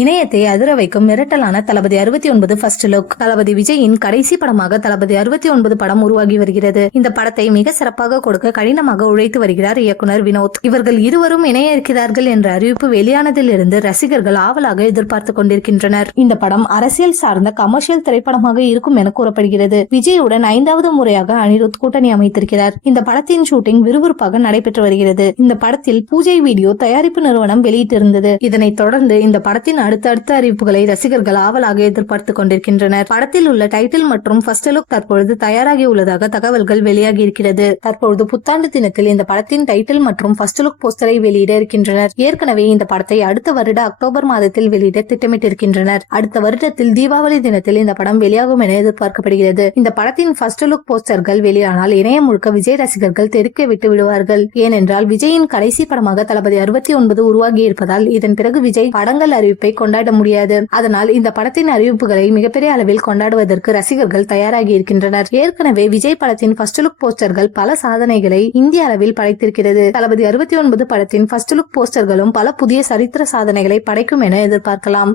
இணையத்தை அதிர வைக்கும் மிரட்டலான தளபதி 69 ஃபர்ஸ்ட் லுக். தளபதி விஜயின் கடைசி படமாக தளபதி 69 படம் உருவாகி வருகிறது. இந்த படத்தை மிக சிறப்பாக கொடுக்க கடினமாக உழைத்து வருகிறார் இயக்குனர் வினோத். இவர்கள் இருவரும் இணைய இருக்கிறார்கள் என்ற அறிவிப்பு வெளியானதில் இருந்து ரசிகர்கள் ஆவலாக எதிர்பார்த்து கொண்டிருக்கின்றனர். இந்த படம் அரசியல் சார்ந்த கமர்ஷியல் திரைப்படமாக இருக்கும் என கூறப்படுகிறது. விஜயுடன் 5வது முறையாக அனிருத் கூட்டணி அமைத்திருக்கிறார். இந்த படத்தின் ஷூட்டிங் விறுவிறுப்பாக நடைபெற்று வருகிறது. இந்த படத்தில் பூஜை வீடியோ தயாரிப்பு நிறுவனம் வெளியிட்டிருந்தது. இதனைத் தொடர்ந்து இந்த படத்தின் அடுத்தடுத்த அறிவிப்புகளை ரசிகர்கள் ஆவலாக எதிர்பார்த்து கொண்டிருக்கின்றனர். படத்தில் உள்ள டைட்டில் மற்றும் ஃபர்ஸ்ட் லுக் தற்பொழுது தயாராகி உள்ளதாக தகவல்கள் வெளியாகி இருக்கிறது. தற்பொழுது புத்தாண்டு தினத்தில் இந்த படத்தின் டைட்டில் மற்றும் ஃபர்ஸ்ட் லுக் போஸ்டரை வெளியிட இருக்கின்றனர். ஏற்கனவே இந்த படத்தை அடுத்த வருட அக்டோபர் மாதத்தில் வெளியிட திட்டமிட்டிருக்கின்றனர். அடுத்த வருடத்தில் தீபாவளி தினத்தில் இந்த படம் வெளியாகும் என எதிர்பார்க்கப்படுகிறது. இந்த படத்தின் ஃபர்ஸ்ட் லுக் போஸ்டர்கள் வெளியானால் இணையம் முழுக்க விஜய் ரசிகர்கள் தெருக்க விட்டு விடுவார்கள். ஏனென்றால் விஜயின் கடைசி படமாக தளபதி 69 உருவாகி இருப்பதால் இதன் பிறகு விஜய் படங்கள் அறிவிப்பை கொண்டாட முடியாது. அதனால் இந்த படத்தின் அறிவிப்புகளை மிகப்பெரிய அளவில் கொண்டாடுவதற்கு ரசிகர்கள் தயாராகி இருக்கின்றனர். ஏற்கனவே விஜய் படத்தின் ஃபர்ஸ்ட் லுக் போஸ்டர்கள் பல சாதனைகளை இந்திய அளவில் படைத்திருக்கிறது. தளபதி 69 படத்தின் ஃபர்ஸ்ட் லுக் போஸ்டர்களும் பல புதிய சரித்திர சாதனைகளை படைக்கும் என எதிர்பார்க்கலாம்.